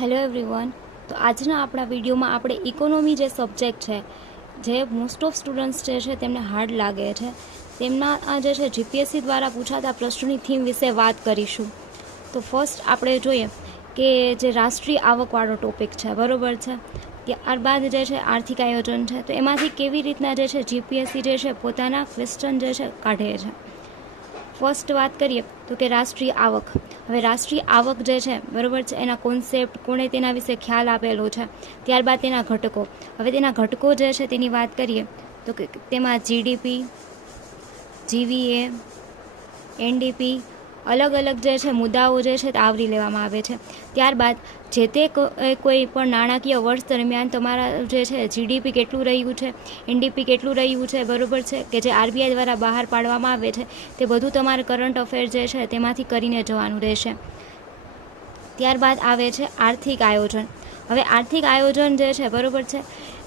Hello everyone તો આજના આપણા વિડીયોમાં આપણે ઇકોનોમી જે સબ્જેક્ટ છે, જે મોસ્ટ ઓફ સ્ટુડન્ટ્સ જે છે તેમને હાર્ડ લાગે છે, તેમના આ જે છે જીપીએસસી દ્વારા પૂછાતા પ્રશ્નોની થીમ વિશે વાત કરીશું. તો ફર્સ્ટ આપણે જોઈએ કે જે રાષ્ટ્રીય આવકવાળો ટોપિક છે, બરોબર છે? ત્યારબાદ જે છે આર્થિક આયોજન છે, તો એમાંથી કેવી રીતના જે છે જીપીએસસી જે છે પોતાના ક્વેશ્ચન જે છે કાઢે છે. ફર્સ્ટ વાત કરીએ તો કે રાષ્ટ્રીય આવક. હવે રાષ્ટ્રીય આવક જે છે, બરોબર છે, એના કોન્સેપ્ટ કોણે તેના વિશે ખ્યાલ આપેલો છે, ત્યારબાદ તેના ઘટકો. હવે તેના ઘટકો જે છે તેની વાત કરીએ, તો તેમાં જીડીપી જીવીએ એનડીપી અલગ અલગ જે છે મુદ્દાઓ જે છે તે આવરી લેવામાં આવે છે. ત્યારબાદ જે તે કોઈ પણ નાણાકીય વર્ષ દરમિયાન તમારા જે છે જીડીપી કેટલું રહ્યું છે એનડીપી કેટલું રહ્યું છે, બરોબર છે કે જે આરબીઆઈ દ્વારા બહાર પાડવામાં આવે છે, તે બધું તમારે કરંટ અફેર જે છે તેમાંથી કરીને જવાનું રહેશે. ત્યારબાદ આવે છે આર્થિક આયોજન. હવે આર્થિક આયોજન જે છે બરોબર છે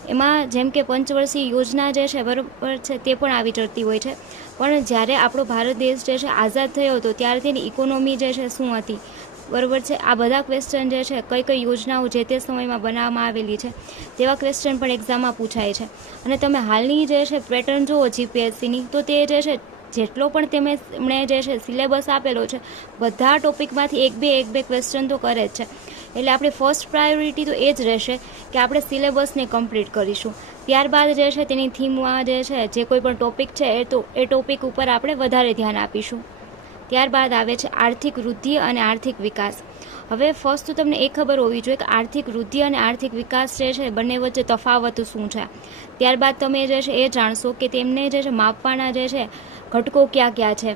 એમાં જેમ કે પંચવર્ષીય યોજના જે છે, બરોબર છે, તે પણ આવી જતી હોય છે. પણ જ્યારે આપણો ભારત દેશ જે છે, આઝાદ થયો હતો, ત્યારે તેની ઇકોનોમી જે છે, શું હતી? બરોબર છે? આ બધા ક્વેશ્ચન જે છે, કઈ કઈ યોજનાઓ જે તે સમયમાં બનાવવામાં આવેલી છે, તેવા ક્વેશ્ચન પણ એક્ઝામમાં પૂછાય છે. અને તમે હાલની જે છે પેટર્ન જુઓ જીપીએસસીની તો તે જે છે, જેટલો પણ તેમણે એમણે જે છે સિલેબસ આપેલો છે, બધા ટોપિકમાંથી એક બે એક બે ક્વેશ્ચન તો કરે જ છે. એટલે આપણી ફર્સ્ટ પ્રાયોરિટી તો એ જ રહેશે કે આપણે સિલેબસને કમ્પ્લીટ કરીશું. ત્યારબાદ જે છે તેની થીમમાં જે છે, જે કોઈ પણ ટોપિક છે, એ તો, એ ટોપિક ઉપર આપણે વધારે ધ્યાન આપીશું. ત્યારબાદ આવે છે આર્થિક વૃદ્ધિ અને આર્થિક વિકાસ. હવે ફર્સ્ટ તો તમને એ ખબર હોવી જોઈએ કે આર્થિક વૃદ્ધિ અને આર્થિક વિકાસ જે છે, બંને વચ્ચે તફાવત શું છે? ત્યારબાદ તમે જે છે એ જાણશો કે તેમને જે છે, માપવાના જે છે, ઘટકો ક્યાં ક્યાં છે?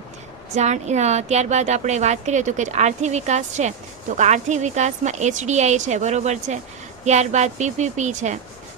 જાણ ત્યારબાદ આપણે વાત કરીએ તો કે આર્થિક વિકાસ છે, તો આર્થિક વિકાસમાં એચડીઆઈ છે, બરોબર છે. ત્યારબાદ પીપીપી છે.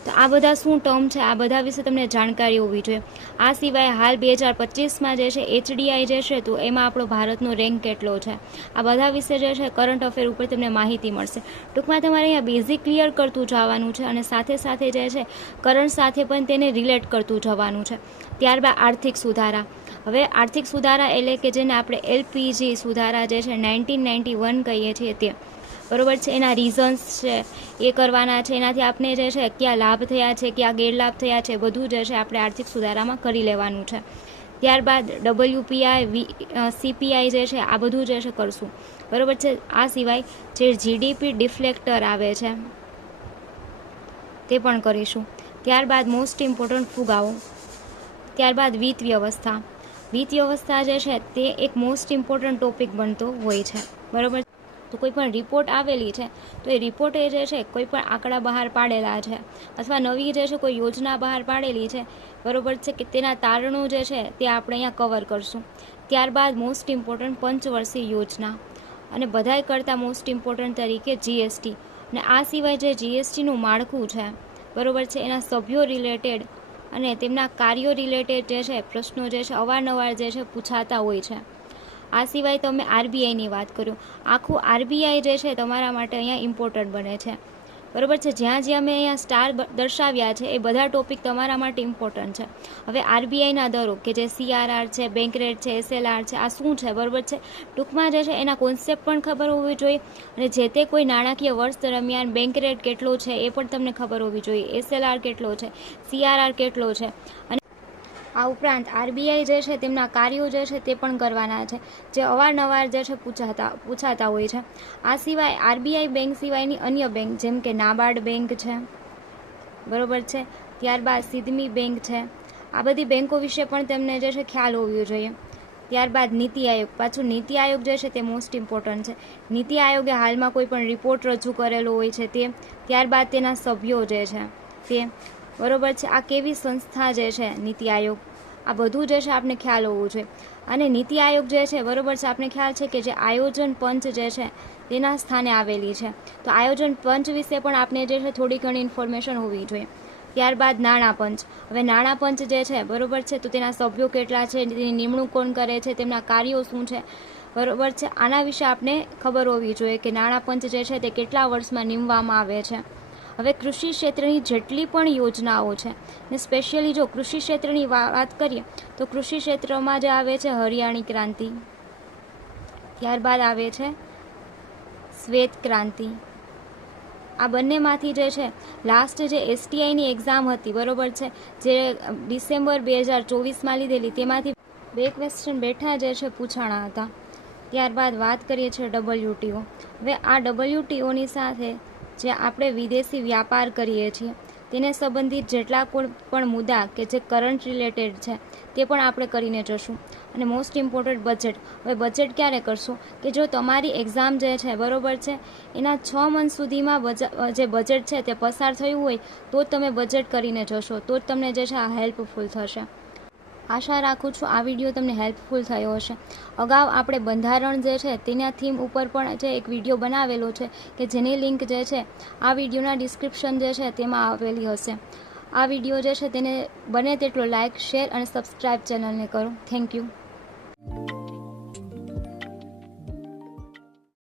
તો આ બધા શું ટર્મ છે? આ બધા વિશે તમને જાણકારી હોવી જોઈએ. આ સિવાય હાલ બે હજાર પચીસમાં જે છે એચડીઆઈ જે છે, તો એમાં આપણો ભારતનો રેન્ક કેટલો છે? આ બધા વિશે જે છે કરંટ અફેર ઉપર તમને માહિતી મળશે. ટૂંકમાં તમારે અહીંયા બેઝિક ક્લિયર કરતું જવાનું છે અને સાથે સાથે જે છે કરંટ સાથે પણ તેને રિલેટ કરતું જવાનું છે. ત્યારબાદ આર્થિક સુધારા. હવે આર્થિક સુધારા એટલે કે જેને આપણે એલપીજી સુધારા જે છે, નાઇન્ટીન નાઇન્ટી વન કહીએ છીએ તે. બરોબર છે? એના રીઝન્સ છે, એ કરવાના છે. એનાથી આપણે જે છે, ક્યાં લાભ થયા છે, ક્યાં ગેરલાભ થયા છે, બધું જે છે આપણે આર્થિક સુધારામાં કરી લેવાનું છે. ત્યારબાદ ડબલ્યુપીઆઈ, વી સીપીઆઈ જે છે, આ બધું જે છે કરશું. બરોબર છે? આ સિવાય જે જીડીપી ડિફ્લેક્ટર આવે છે, તે પણ કરીશું. ત્યારબાદ મોસ્ટ ઇમ્પોર્ટન્ટ ફુગાવો. ત્યારબાદ વિત્ત વ્યવસ્થા. વ્યવસ્થા જે છે તે એક મોસ્ટ ઇમ્પોર્ટન્ટ ટોપિક બનતો હોય છે. બરાબર? તો કોઈ પણ રિપોર્ટ આવેલી છે, તો એ રિપોર્ટ જે છે કોઈ પણ આંકડા બહાર પાડેલા છે. અથવા નવી જે છે કોઈ યોજના બહાર પાડેલી છે, બરોબર છે કે તેના તારણો જે છે તે આપણે અહીંયા કવર કરશું. ત્યારબાદ મોસ્ટ ઇમ્પોર્ટન્ટ પંચવર્ષીય યોજના. અને બધાય કરતાં મોસ્ટ ઇમ્પોર્ટન્ટ તરીકે જીએસટી અને આ સિવાય જે જીએસટીનું માળખું છે, બરોબર છે, એના સભ્યો રિલેટેડ અને તેમના કાર્યો રિલેટેડ જે છે, પ્રશ્નો જે છે, અવારનવાર જે છે, પૂછાતા હોય છે. આ સિવાય તમે આરબીઆઈની વાત કર્યો આખું આરબીઆઈ જે છે, તમારા માટે અહીંયા ઇમ્પોર્ટન્ટ બને છે. બરોબર છે? જ્યાં જ્યાં મેં અહીંયા સ્ટાર દર્શાવ્યા છે, એ બધા ટોપિક તમારા માટે ઇમ્પોર્ટન્ટ છે. હવે આરબીઆઈના દરો કે જે સીઆરઆર છે બેંક રેટ છે એસએલઆર છે, આ શું છે? બરાબર છે? ટૂંકમાં જે છે, એના કોન્સેપ્ટ પણ ખબર હોવી જોઈએ અને જે તે કોઈ નાણાકીય વર્ષ દરમિયાન બેંક રેટ કેટલો છે, એ પણ તમને ખબર હોવી જોઈએ. એસએલઆર કેટલો છે? સીઆરઆર કેટલો છે? અને આ ઉપરાંત આરબીઆઈ જે છે, તેમના કાર્યો જે છે, તે પણ કરવાના છે, જે અવારનવાર જે છે, પૂછાતા પૂછાતા હોય છે. આ સિવાય આરબીઆઈ બેંક સિવાયની અન્ય બેંક જેમ કે નાબાર્ડ બેંક છે, બરોબર છે, ત્યારબાદ સિદ્મી બેંક છે, આ બધી બેંકો વિશે પણ તેમને જે છે, ખ્યાલ હોવો જોઈએ. ત્યારબાદ નીતિ આયોગ, પાછું નીતિ આયોગ જે છે, તે મોસ્ટ ઇમ્પોર્ટન્ટ છે. નીતિ આયોગે હાલમાં કોઈ પણ રિપોર્ટ રજૂ કરેલો હોય છે તે, ત્યારબાદ તેના સભ્યો જે છે, તે બરોબર છે. આ કેવી સંસ્થા જે છે, નીતિ આયોગ? આ બધું જે છે આપણે ખ્યાલ હોવું જોઈએ. અને નીતિ આયોગ જે છે, બરોબર છે આપણે ખ્યાલ છે કે જે આયોજન પંચ જે છે, તેના સ્થાને આવેલી છે. તો આયોજન પંચ વિશે પણ આપણે જે છે, થોડી ઘણી ઇન્ફોર્મેશન હોવી જોઈએ. ત્યારબાદ નાણાં પંચ. હવે નાણાં પંચ જે છે, બરોબર છે, તો તેના સભ્યો કેટલા છે, તેની નિમણૂક કોણ કરે છે, તેમના કાર્યો શું છે? બરોબર છે. આના વિશે આપણે ખબર હોવી જોઈએ કે નાણાં પંચ જે છે, તે કેટલા વર્ષમાં નીમવામાં આવે છે. હવે કૃષિ ક્ષેત્રની જેટલી પણ યોજનાઓ છે, ને સ્પેશિયલી જો કૃષિ ક્ષેત્રની વાત કરીએ, તો કૃષિ ક્ષેત્રમાં જે આવે છે હરિયાણી ક્રાંતિ. ત્યારબાદ આવે છે શ્વેત ક્રાંતિ. આ બંનેમાંથી જે છે લાસ્ટ જે એસટીઆઈની એક્ઝામ હતી, બરોબર છે, જે ડિસેમ્બર બે હજાર ચોવીસમાં લીધેલી, તેમાંથી બે ક્વેશ્ચન બેઠા જે છે પૂછાણા હતા. ત્યારબાદ વાત કરીએ છીએ ડબલ્યુટીઓ હવે આ ડબલ્યુટીઓની સાથે જે આપણે વિદેશી વ્યાપાર કરીએ છીએ. તેને સંબંધિત જેટલા કોઈ પણ મુદ્દા કે જે કરંટ રિલેટેડ છે, તે પણ આપણે કરીને જશું. અને મોસ્ટ ઇમ્પોર્ટન્ટ બજેટ હવે બજેટ ક્યારે કરશું? કે જો તમારી એક્ઝામ જે છે, બરોબર છે, એના છ મંથ સુધીમાં જે બજેટ છે તે પસાર થયું હોય, તો જ તમે બજેટ કરીને જશો. તો જ તમને જે છે આ હેલ્પફુલ થશે. આશા રાખું છું આ વીડિયો તમને હેલ્પફુલ થયો હશે. અગાઉ આપણે બંધારણ જે છે, તેના થીમ ઉપર પણ જે એક વીડિયો બનાવેલો છે, કે જેની લિંક જે છે, આ વિડીયોના ડિસ્ક્રિપ્શન જે છે, તેમાં આવેલી હશે. આ વીડિયો જે છે, તેને બને તેટલો લાઇક શેર અને સબસ્ક્રાઈબ ચેનલને કરો. Thank you.